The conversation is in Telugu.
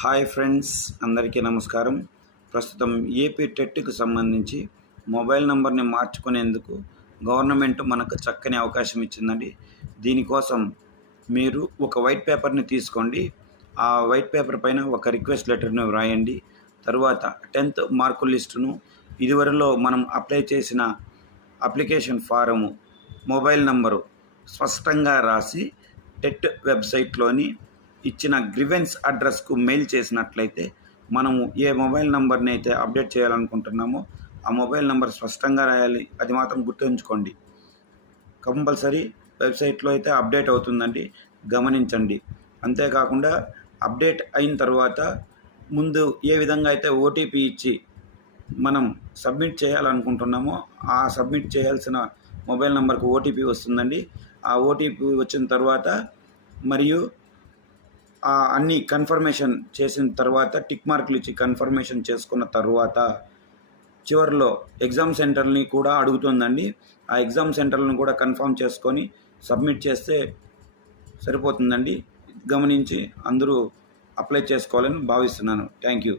హాయ్ ఫ్రెండ్స్, అందరికీ నమస్కారం. ప్రస్తుతం ఏపీ టెట్కి సంబంధించి మొబైల్ నంబర్ని మార్చుకునేందుకు గవర్నమెంట్ మనకు చక్కని అవకాశం ఇచ్చిందండి. దీనికోసం మీరు ఒక వైట్ పేపర్ని తీసుకోండి. ఆ వైట్ పేపర్ పైన ఒక రిక్వెస్ట్ లెటర్ని వ్రాయండి. తరువాత 10th మార్కుల లిస్టును, ఇదివరలో మనం అప్లై చేసిన అప్లికేషన్ ఫారము, మొబైల్ నంబరు స్పష్టంగా రాసి టెట్ వెబ్సైట్లోని ఇచ్చిన గ్రివెన్స్ అడ్రస్కు మెయిల్ చేసినట్లయితే మనము ఏ మొబైల్ నంబర్ని అయితే అప్డేట్ చేయాలనుకుంటున్నామో ఆ మొబైల్ నంబర్ స్పష్టంగా రాయాలి. అది మాత్రం గుర్తుంచుకోండి. కంపల్సరీ వెబ్సైట్లో అయితే అప్డేట్ అవుతుందండి, గమనించండి. అంతేకాకుండా అప్డేట్ అయిన తర్వాత ముందు ఏ విధంగా అయితే ఓటీపీ ఇచ్చి మనం సబ్మిట్ చేయాలనుకుంటున్నామో ఆ సబ్మిట్ చేయాల్సిన మొబైల్ నెంబర్కి ఓటీపీ వస్తుందండి. ఆ ఓటీపీ వచ్చిన తర్వాత మరియు అన్నీ కన్ఫర్మేషన్ చేసిన తర్వాత టిక్ మార్కులు ఇచ్చి కన్ఫర్మేషన్ చేసుకున్న తర్వాత చివరిలో ఎగ్జామ్ సెంటర్ని కూడా అడుగుతుందండి. ఆ ఎగ్జామ్ సెంటర్లను కూడా కన్ఫర్మ్ చేసుకొని సబ్మిట్ చేస్తే సరిపోతుందండి. గమనించి అందరూ అప్లై చేసుకోవాలని భావిస్తున్నాను. Thank you.